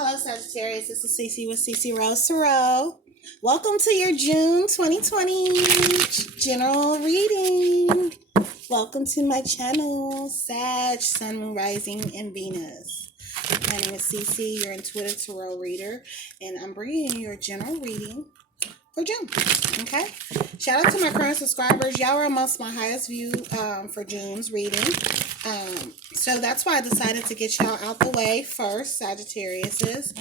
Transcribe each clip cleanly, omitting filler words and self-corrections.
Hello, Sagittarius. This is Cece with CC Tarot. Welcome to your June 2020 general reading. Welcome to my channel, Sag, Sun, Moon, Rising, and Venus. My name is Cece, your intuitive tarot reader, and I'm bringing you your general reading for June. Okay? Shout out to my current subscribers. Y'all are amongst my highest view for June's reading. So that's why I decided to get y'all out the way first, Sagittariuses.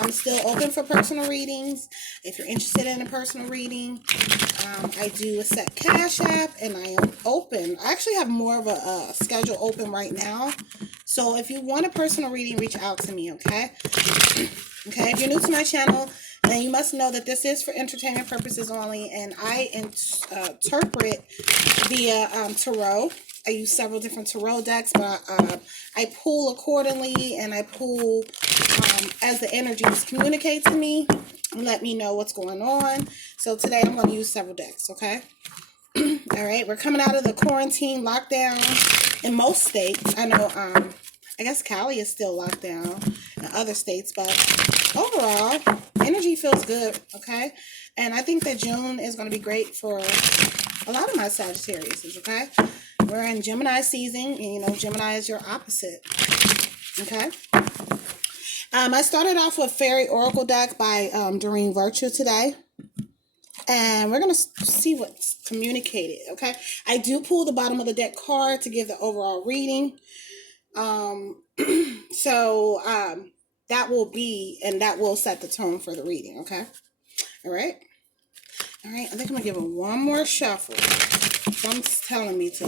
I'm still open for personal readings. If you're interested in a personal reading, I do accept CASHAPP, and I am open. I actually have more of a schedule open right now. So if you want a personal reading, reach out to me, okay? Okay, if you're new to my channel, then you must know that this is for entertainment purposes only, and I interpret via tarot. I use several different tarot decks, but I pull accordingly, and I pull as the energies communicate to me and let me know what's going on. So today I'm going to use several decks, okay? All right, we're coming out of the quarantine lockdown in most states. I know, I guess Cali is still locked down in other states, but overall, energy feels good, okay? And I think that June is going to be great for a lot of my Sagittarius, okay? We're in Gemini season, and you know, Gemini is your opposite, okay? I started off with Fairy Oracle deck by Doreen Virtue today. And we're going to see what's communicated, okay? I do pull the bottom of the deck card to give the overall reading. That will be, and that will set the tone for the reading, okay? All right? All right, I think I'm going to give it one more shuffle. Someone's telling me to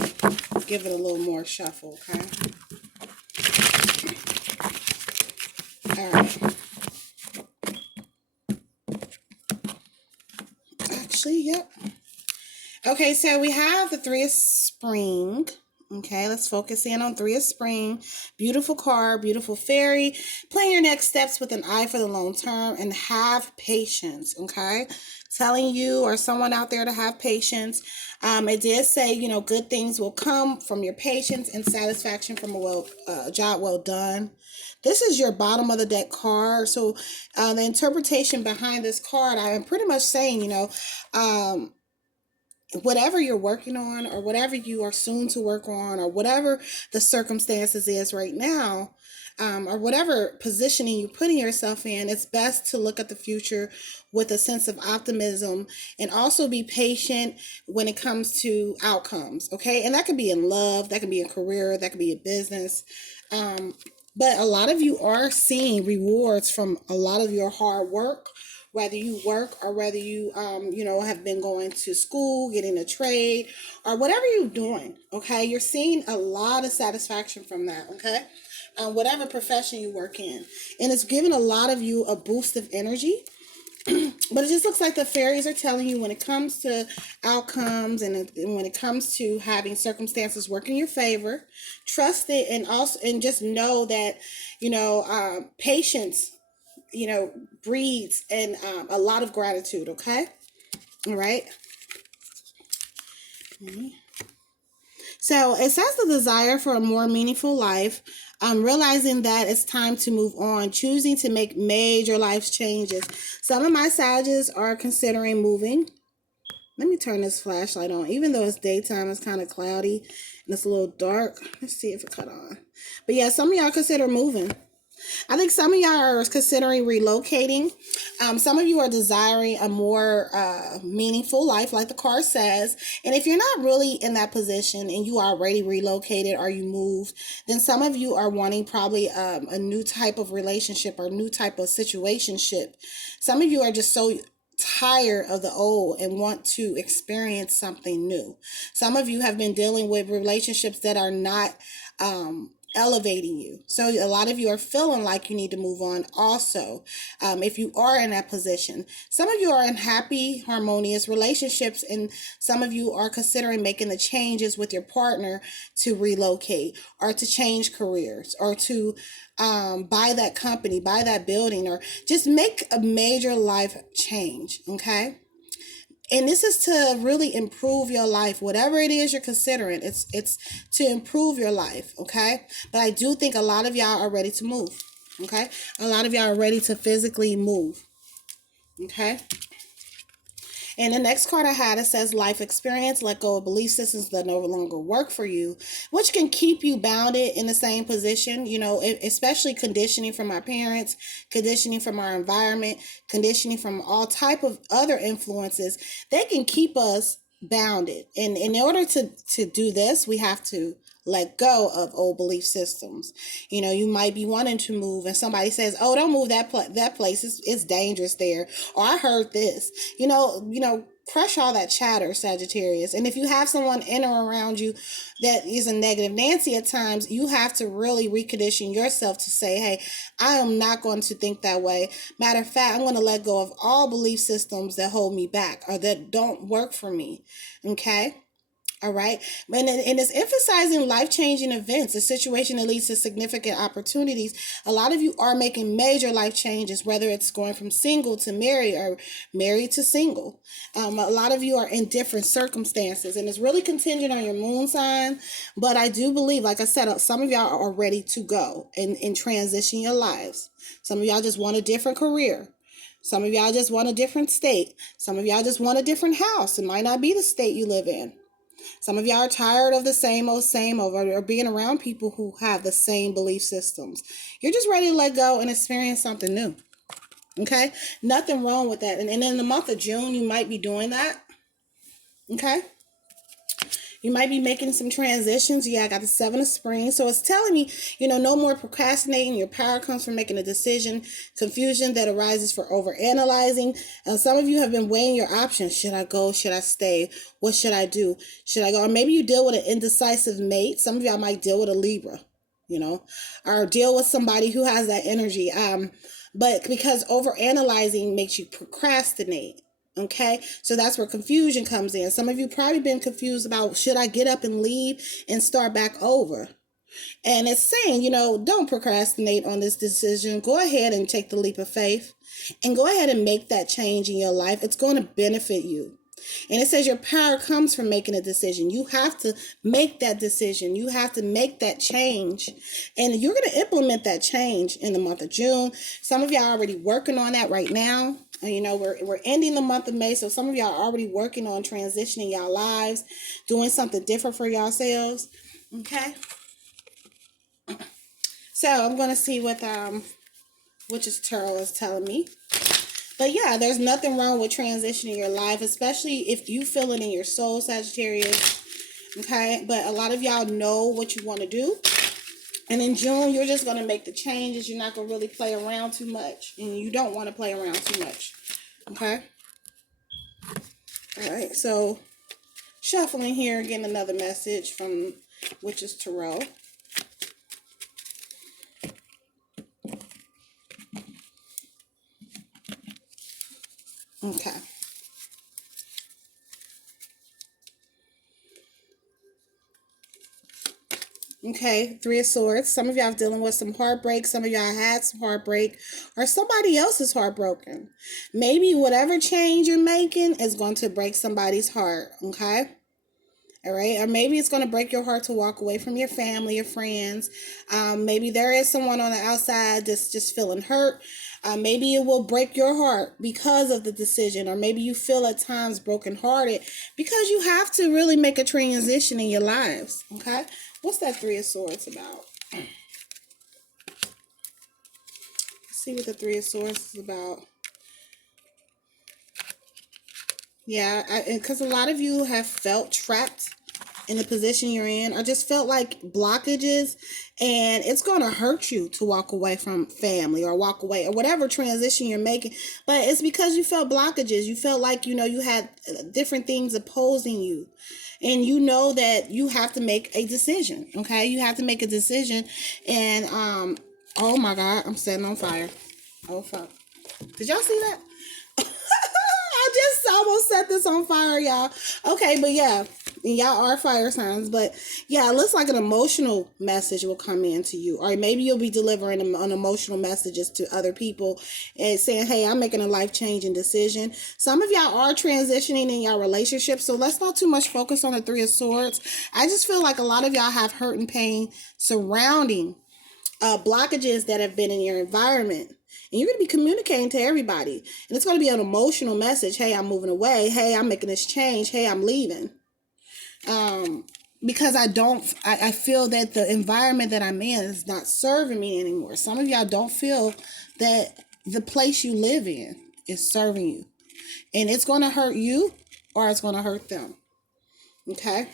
give it a little more shuffle, okay? All right. Actually, yep. Okay, so we have the Three of Spring. Okay, let's focus in on Three of Spring. Beautiful card, beautiful fairy. Plan your next steps with an eye for the long term and have patience, okay? Telling you or someone out there to have patience. It did say, you know, good things will come from your patience and satisfaction from a job well done. This is your bottom of the deck card. So the interpretation behind this card, I am pretty much saying, you know, whatever you're working on or whatever you are soon to work on or whatever the circumstances is right now, or whatever positioning you're putting yourself in, it's best to look at the future with a sense of optimism and also be patient when it comes to outcomes, okay? And that could be in love, that could be in career, that could be in business. But a lot of you are seeing rewards from a lot of your hard work, whether you work or whether you, you know, have been going to school, getting a trade, or whatever you're doing, okay? You're seeing a lot of satisfaction from that, okay? Whatever profession you work in. And it's giving a lot of you a boost of energy. But it just looks like the fairies are telling you when it comes to outcomes and when it comes to having circumstances work in your favor, trust it, and just know that, you know, patience, you know, breeds and a lot of gratitude, okay? All right. Okay. So it says the desire for a more meaningful life, realizing that it's time to move on, choosing to make major life changes. Some of my Sages are considering moving. Let me turn this flashlight on. Even though it's daytime, it's kind of cloudy and it's a little dark. Let's see if it cut on. But yeah, some of y'all consider moving. I think some of y'all are considering relocating. Some of you are desiring a more meaningful life, like the card says. And if you're not really in that position and you are already relocated or you moved, then some of you are wanting probably a new type of relationship or new type of situationship. Some of you are just so tired of the old and want to experience something new. Some of you have been dealing with relationships that are not elevating you. So a lot of you are feeling like you need to move on also, if you are in that position. Some of you are in happy, harmonious relationships, and some of you are considering making the changes with your partner to relocate or to change careers or to buy that company, buy that building, or just make a major life change, okay? And this is to really improve your life. Whatever it is you're considering, it's to improve your life, okay? But I do think a lot of y'all are ready to move. Okay? A lot of y'all are ready to physically move. Okay? And the next card I had, it says life experience, let go of belief systems that no longer work for you, which can keep you bounded in the same position, you know, especially conditioning from our parents, conditioning from our environment, conditioning from all type of other influences. They can keep us bounded. And in order to do this, we have to let go of old belief systems. You know, you might be wanting to move and somebody says, oh, don't move that place. It's dangerous there. Or I heard this. You know, crush all that chatter, Sagittarius. And if you have someone in or around you that is a negative Nancy at times, you have to really recondition yourself to say, hey, I am not going to think that way. Matter of fact, I'm going to let go of all belief systems that hold me back or that don't work for me. Okay? All right. And it's emphasizing life-changing events, a situation that leads to significant opportunities. A lot of you are making major life changes, whether it's going from single to married or married to single. A lot of you are in different circumstances, and it's really contingent on your moon sign. But I do believe, like I said, some of y'all are ready to go and transition your lives. Some of y'all just want a different career. Some of y'all just want a different state. Some of y'all just want a different house. It might not be the state you live in. Some of y'all are tired of the same old, or being around people who have the same belief systems. You're just ready to let go and experience something new. Okay? Nothing wrong with that. And in the month of June, you might be doing that. Okay? You might be making some transitions. Yeah, I got the 7 of spring. So it's telling me, you know, no more procrastinating. Your power comes from making a decision. Confusion that arises for overanalyzing. Some of you have been weighing your options. Should I go? Should I stay? What should I do? Should I go? Or maybe you deal with an indecisive mate. Some of y'all might deal with a Libra, you know, or deal with somebody who has that energy. But because overanalyzing makes you procrastinate. Okay, so that's where confusion comes in. Some of you probably been confused about, should I get up and leave and start back over? And it's saying, you know, don't procrastinate on this decision. Go ahead and take the leap of faith and go ahead and make that change in your life. It's going to benefit you. And it says your power comes from making a decision. You have to make that decision. You have to make that change. And you're going to implement that change in the month of June. Some of y'all are already working on that right now. And, you know, we're ending the month of May. So some of y'all are already working on transitioning y'all lives, doing something different for yourselves. Okay. So I'm going to see what Witch's Tarot is telling me. But yeah, there's nothing wrong with transitioning your life, especially if you feel it in your soul, Sagittarius. Okay, but a lot of y'all know what you want to do. And in June, you're just going to make the changes. You're not going to really play around too much. And you don't want to play around too much. Okay? All right, so shuffling here, getting another message from Witch's Tarot. Okay. Okay, 3 of Swords. Some of y'all are dealing with some heartbreak. Some of y'all had some heartbreak. Or somebody else is heartbroken. Maybe whatever change you're making is going to break somebody's heart. Okay? All right? Or maybe it's going to break your heart to walk away from your family, your friends. Maybe there is someone on the outside that's just feeling hurt. Maybe it will break your heart because of the decision. Or maybe you feel at times brokenhearted because you have to really make a transition in your lives. Okay? What's that 3 of Swords about? Let's see what the 3 of Swords is about. Yeah, because a lot of you have felt trapped in the position you're in, or just felt like blockages, and it's going to hurt you to walk away from family or walk away or whatever transition you're making. But it's because you felt blockages. You felt like, you know, you had different things opposing you. And you know that you have to make a decision, okay? You have to make a decision. And, oh my God, I'm setting on fire. Oh, fuck. Did y'all see that? I just almost set this on fire, y'all. Okay, but yeah, y'all are fire signs. But yeah, it looks like an emotional message will come in to you. Or maybe you'll be delivering an emotional messages to other people and saying, hey, I'm making a life-changing decision. Some of y'all are transitioning in your relationship, so let's not too much focus on the 3 of Swords. I just feel like a lot of y'all have hurt and pain surrounding blockages that have been in your environment. And you're going to be communicating to everybody. And it's going to be an emotional message. Hey, I'm moving away. Hey, I'm making this change. Hey, I'm leaving. Because I feel that the environment that I'm in is not serving me anymore. Some of y'all don't feel that the place you live in is serving you. And it's going to hurt you or it's going to hurt them. Okay?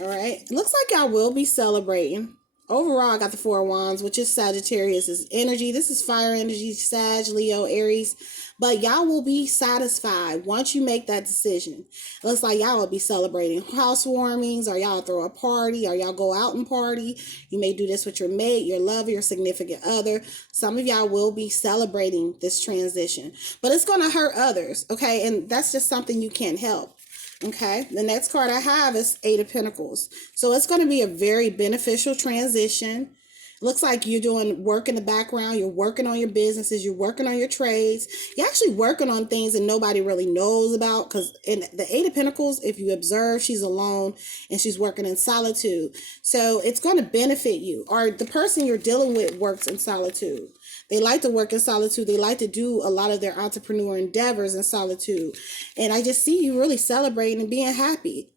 All right. It looks like y'all will be celebrating. Overall, I got the Four of Wands, which is Sagittarius' energy. This is fire energy, Sag, Leo, Aries. But y'all will be satisfied once you make that decision. It looks like y'all will be celebrating housewarmings, or y'all throw a party, or y'all go out and party. You may do this with your mate, your lover, your significant other. Some of y'all will be celebrating this transition. But it's going to hurt others, okay? And that's just something you can't help. Okay, the next card I have is Eight of Pentacles. So it's going to be a very beneficial transition. Looks like you're doing work in the background. You're working on your businesses. You're working on your trades. You're actually working on things that nobody really knows about, because in the Eight of Pentacles, if you observe, she's alone and she's working in solitude. So it's going to benefit you, or the person you're dealing with works in solitude. They like to work in solitude. They like to do a lot of their entrepreneur endeavors in solitude. And I just see you really celebrating and being happy.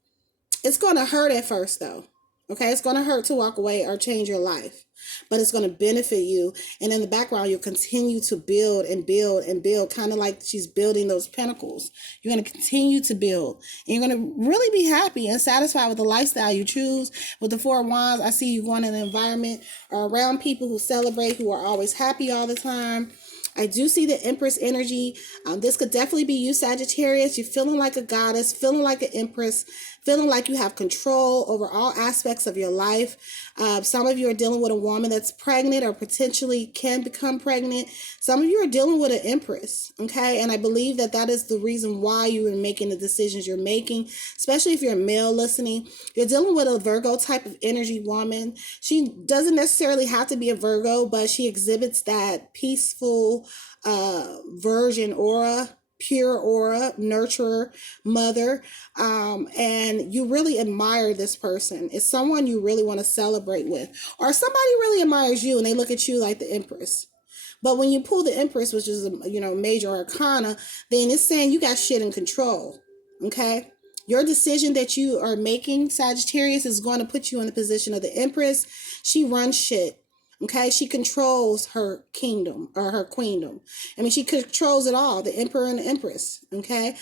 It's going to hurt at first, though. Okay, it's going to hurt to walk away or change your life. But it's going to benefit you. And in the background, you'll continue to build and build and build, kind of like she's building those pentacles. You're going to continue to build. And you're going to really be happy and satisfied with the lifestyle you choose. With the Four of Wands, I see you going in an environment or around people who celebrate, who are always happy all the time. I do see the Empress energy. This could definitely be you, Sagittarius. You're feeling like a goddess, feeling like an Empress, feeling like you have control over all aspects of your life. Some of you are dealing with a woman that's pregnant or potentially can become pregnant. Some of you are dealing with an Empress, okay? And I believe that that is the reason why you are making the decisions you're making, especially if you're a male listening. You're dealing with a Virgo type of energy woman. She doesn't necessarily have to be a Virgo, but she exhibits that peaceful virgin aura, pure aura, nurturer, mother, and you really admire this person. It's someone you really want to celebrate with, or somebody really admires you and they look at you like the Empress. But when you pull the Empress, which is a major arcana, then it's saying you got shit in control. Okay, your decision that you are making, Sagittarius, is going to put you in the position of the Empress. She runs shit. Okay, she controls her kingdom or her queendom. I mean, she controls it all, the emperor and the empress. Okay,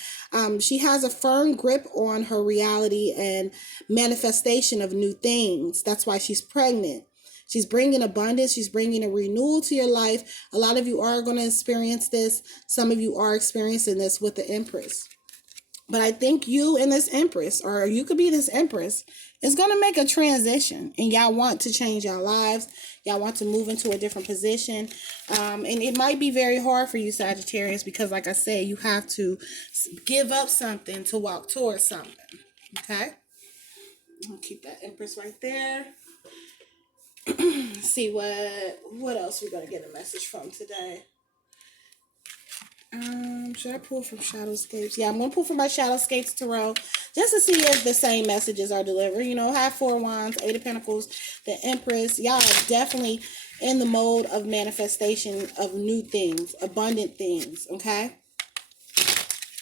she has a firm grip on her reality and manifestation of new things. That's why she's pregnant. She's bringing abundance. She's bringing a renewal to your life. A lot of you are going to experience this. Some of you are experiencing this with the Empress. But I think you and this Empress, or you could be this Empress, is going to make a transition. And y'all want to change your lives. Y'all want to move into a different position. And it might be very hard for you, Sagittarius, because like I said, you have to give up something to walk towards something. Okay? I'll keep that Empress right there. See what else we're going to get a message from today. Should I pull from Shadowscapes? Yeah, I'm going to pull from my Shadowscapes Tarot just to see if the same messages are delivered. Have Four of Wands, Eight of Pentacles, the Empress. Y'all are definitely in the mode of manifestation of new things, abundant things, okay?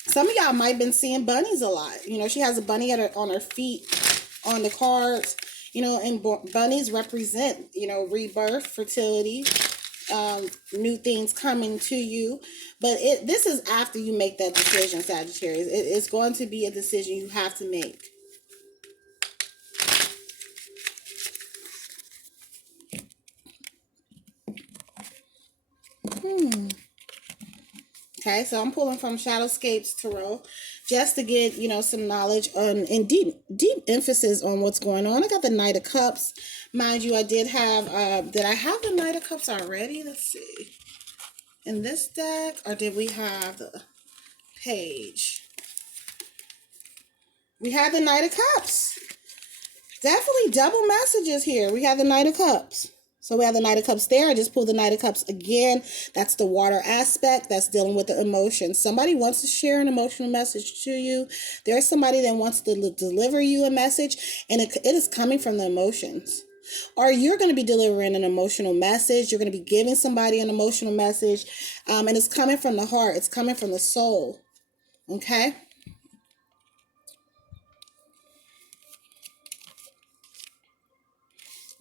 Some of y'all might have been seeing bunnies a lot. She has a bunny on her feet on the cards, and bunnies represent, rebirth, fertility, new things coming to you. But this is after you make that decision, Sagittarius. It's going to be a decision you have to make. Okay, so I'm pulling from Shadowscapes Tarot just to get, some knowledge on and deep emphasis on what's going on. I got the Knight of Cups. Mind you, I did have, did I have the Knight of Cups already? Let's see. In this deck, or did we have the Page? We had the Knight of Cups. Definitely double messages here. We have the Knight of Cups. So we have the Knight of Cups there. I just pulled the Knight of Cups again. That's the water aspect. That's dealing with the emotions. Somebody wants to share an emotional message to you. There's somebody that wants to deliver you a message, and it is coming from the emotions. Or you're going to be delivering an emotional message. You're going to be giving somebody an emotional message. And it's coming from the heart. It's coming from the soul. Okay?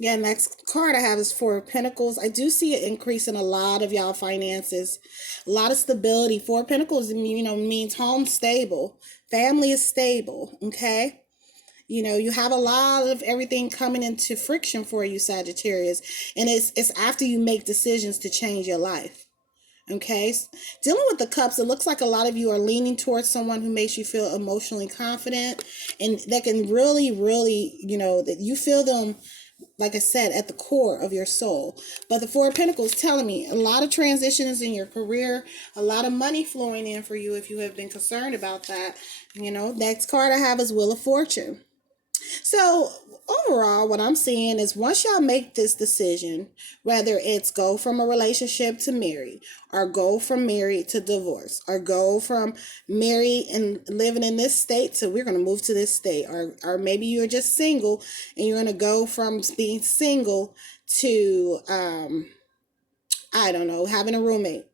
Yeah, next card I have is Four of Pentacles. I do see an increase in a lot of y'all finances, a lot of stability. Four of Pentacles, means home stable, family is stable. Okay, you have a lot of everything coming into friction for you, Sagittarius, and it's after you make decisions to change your life. Okay, dealing with the cups, it looks like a lot of you are leaning towards someone who makes you feel emotionally confident, and that can really, really, that you feel them, like I said, at the core of your soul. But the Four of Pentacles telling me a lot of transitions in your career, a lot of money flowing in for you if you have been concerned about that. Next card I have is Wheel of Fortune. So overall, what I'm seeing is once y'all make this decision, whether it's go from a relationship to married, or go from married to divorce, or go from married and living in this state to we're going to move to this state, or maybe you're just single and you're going to go from being single to, I don't know, having a roommate.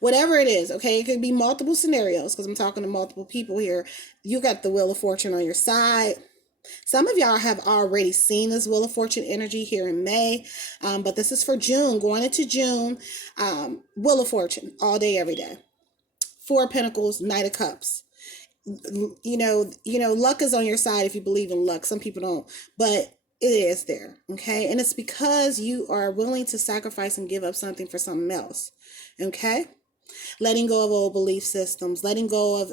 Whatever it is, okay? It could be multiple scenarios because I'm talking to multiple people here. You got the Wheel of Fortune on your side. Some of y'all have already seen this Wheel of Fortune energy here in May, but this is for June, going into June. Wheel of Fortune, all day, every day. Four of Pentacles, Knight of Cups. Luck is on your side if you believe in luck. Some people don't, but it is there, okay? And it's because you are willing to sacrifice and give up something for something else, okay? Letting go of old belief systems, letting go of,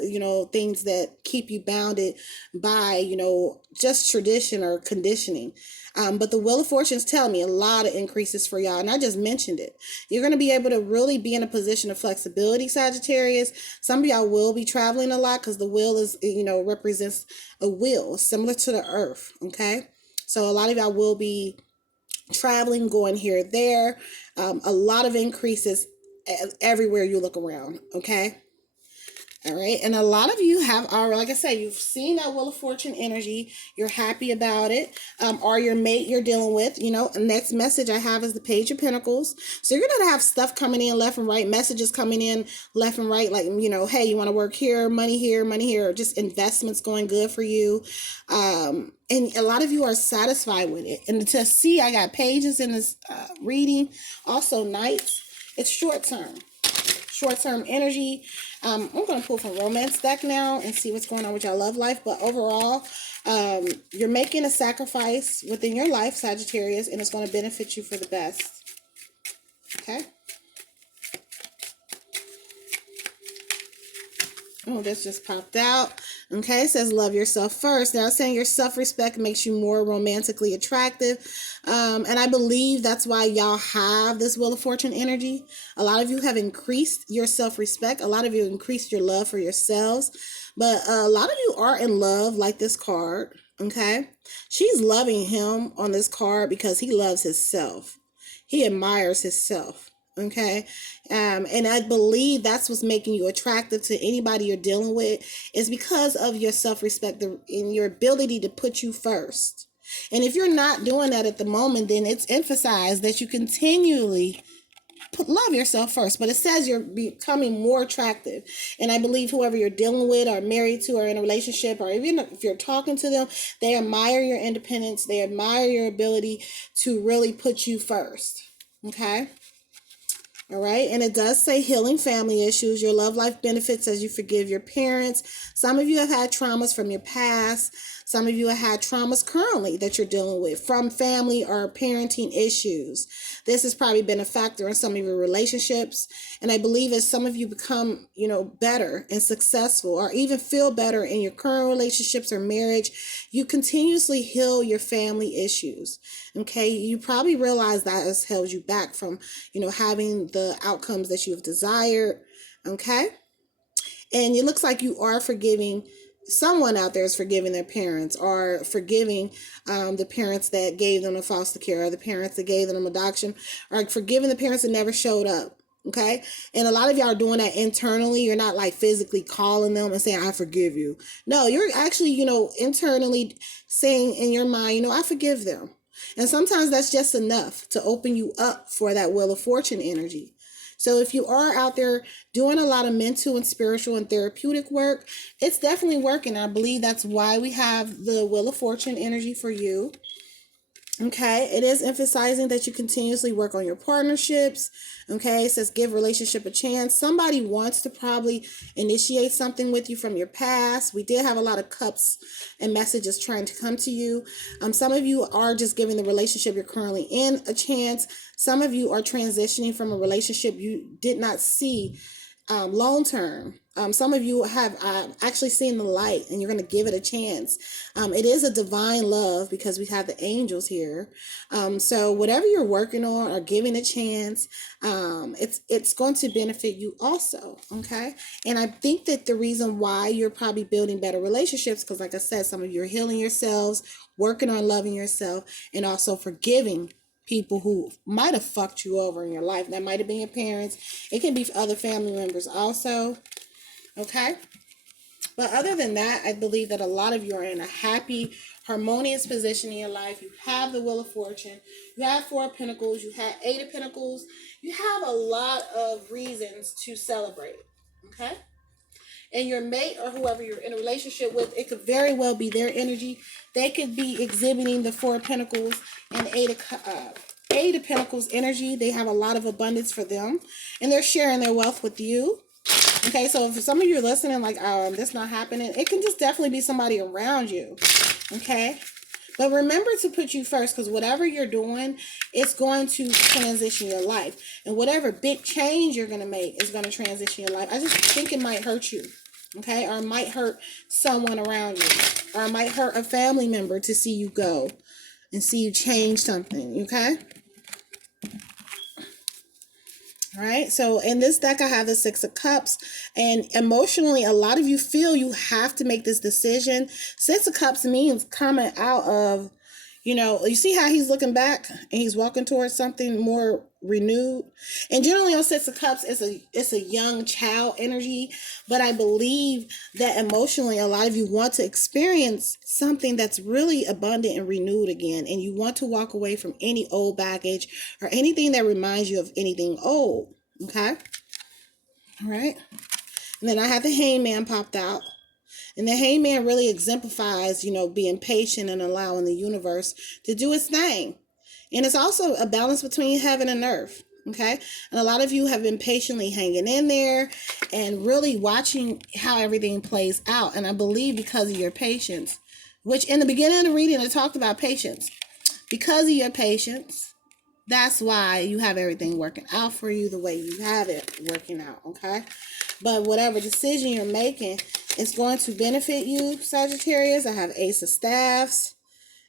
things that keep you bounded by, just tradition or conditioning. But the Wheel of Fortunes tell me a lot of increases for y'all. And I just mentioned it. You're going to be able to really be in a position of flexibility, Sagittarius. Some of y'all will be traveling a lot because the wheel is, represents a wheel similar to the earth. Okay. So a lot of y'all will be traveling, going here, there. A lot of increases everywhere you look around. Okay. All right. And a lot of you have already, like I said, you've seen that Wheel of Fortune energy. You're happy about it. Or your mate you're dealing with, next message I have is the Page of Pentacles. So you're going to have stuff coming in left and right, messages coming in left and right. Like, hey, you want to work here, money here, just investments going good for you. And a lot of you are satisfied with it. And to see, I got pages in this reading, also Knights. It's short-term energy. I'm going to pull from Romance deck now and see what's going on with your love life. But overall, you're making a sacrifice within your life, Sagittarius, and it's going to benefit you for the best. Okay. Oh, this just popped out. Okay, it says love yourself first. Now, saying your self-respect makes you more romantically attractive. And I believe that's why y'all have this Wheel of Fortune energy. A lot of you have increased your self-respect. A lot of you increased your love for yourselves. But a lot of you are in love, like this card. Okay, she's loving him on this card because he loves himself. He admires himself. Okay. And I believe that's what's making you attractive to anybody you're dealing with, is because of your self-respect and your ability to put you first. And if you're not doing that at the moment, then it's emphasized that you continually love yourself first. But it says you're becoming more attractive. And I believe whoever you're dealing with or married to or in a relationship, or even if you're talking to them, they admire your independence. They admire your ability to really put you first. Okay. All right. And it does say healing family issues. Your love life benefits as you forgive your parents. Some of you have had traumas from your past. Some of you have had traumas currently that you're dealing with from family or parenting issues. This has probably been a factor in some of your relationships. And I believe as some of you become, better and successful, or even feel better in your current relationships or marriage, you continuously heal your family issues. Okay. You probably realize that has held you back from, having the outcomes that you've desired. Okay. And it looks like you are forgiving. Someone out there is forgiving their parents, or forgiving the parents that gave them a foster care, or the parents that gave them adoption, or forgiving the parents that never showed up. Okay. And a lot of y'all are doing that internally. You're not like physically calling them and saying, I forgive you. No, you're actually, internally saying in your mind, I forgive them. And sometimes that's just enough to open you up for that Wheel of Fortune energy. So if you are out there doing a lot of mental and spiritual and therapeutic work, it's definitely working. I believe that's why we have the Wheel of Fortune energy for you. Okay, it is emphasizing that you continuously work on your partnerships. Okay, it says give relationship a chance. Somebody wants to probably initiate something with you from your past. We did have a lot of cups and messages trying to come to you. Some of you are just giving the relationship you're currently in a chance. Some of you are transitioning from a relationship you did not see long term. Some of you have actually seen the light and you're going to give it a chance. It is a divine love because we have the angels here. So whatever you're working on or giving a chance, it's going to benefit you also. Okay. And I think that the reason why you're probably building better relationships, because like I said, some of you are healing yourselves, working on loving yourself, and also forgiving people who might have fucked you over in your life. That might have been your parents. It can be other family members also. Okay. But other than that, I believe that a lot of you are in a happy, harmonious position in your life. You have the Wheel of Fortune. You have Four of Pentacles. You have Eight of Pentacles. You have a lot of reasons to celebrate. Okay. And your mate or whoever you're in a relationship with, it could very well be their energy. They could be exhibiting the Four of Pentacles and Eight of Pentacles energy. They have a lot of abundance for them, and they're sharing their wealth with you. Okay, so if some of you are listening, like, this not happening, it can just definitely be somebody around you. Okay, but remember to put you first, because whatever you're doing, it's going to transition your life, and whatever big change you're going to make is going to transition your life. I just think it might hurt you. Okay, or it might hurt someone around you, or it might hurt a family member to see you go and see you change something. Okay. All right. So in this deck, I have the Six of Cups, and emotionally, a lot of you feel you have to make this decision. Six of Cups means coming out of, you see how he's looking back and he's walking towards something more renewed. And generally on Six of Cups, it's a young child energy, but I believe that emotionally, a lot of you want to experience something that's really abundant and renewed again, and you want to walk away from any old baggage or anything that reminds you of anything old. Okay. All right. And then I have the Hangman popped out. And the Hangman really exemplifies, being patient and allowing the universe to do its thing. And it's also a balance between heaven and earth. Okay. And a lot of you have been patiently hanging in there and really watching how everything plays out. And I believe because of your patience, which in the beginning of the reading, I talked about patience. Because of your patience, that's why you have everything working out for you the way you have it working out. Okay. But whatever decision you're making, it's going to benefit you, Sagittarius. I have Ace of Staffs,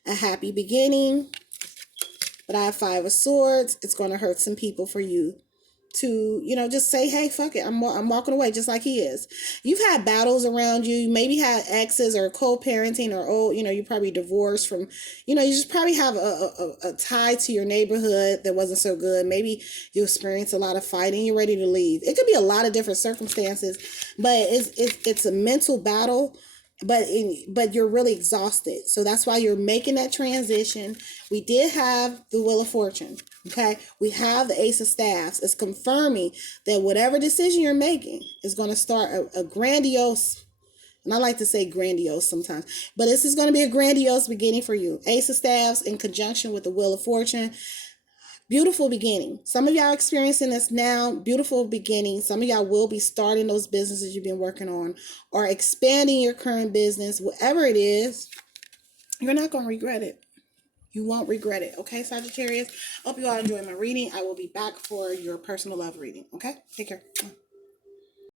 a happy beginning. But I have Five of Swords. It's going to hurt some people for you to, just say, hey, fuck it. I'm walking away just like he is. You've had battles around you. You maybe had exes or co-parenting or, you probably divorced from, you just probably have a tie to your neighborhood that wasn't so good. Maybe you experienced a lot of fighting. You're ready to leave. It could be a lot of different circumstances, but it's a mental battle. But you're really exhausted. So that's why you're making that transition. We did have the Wheel of Fortune. Okay. We have the Ace of Staffs. It's confirming that whatever decision you're making is going to start a grandiose, and I like to say grandiose sometimes, but this is going to be a grandiose beginning for you. Ace of Staffs in conjunction with the Wheel of Fortune. Beautiful beginning. Some of y'all experiencing this now. Beautiful beginning. Some of y'all will be starting those businesses you've been working on or expanding your current business. Whatever it is, you're not going to regret it. You won't regret it. Okay, Sagittarius? Hope you all enjoyed my reading. I will be back for your personal love reading. Okay? Take care.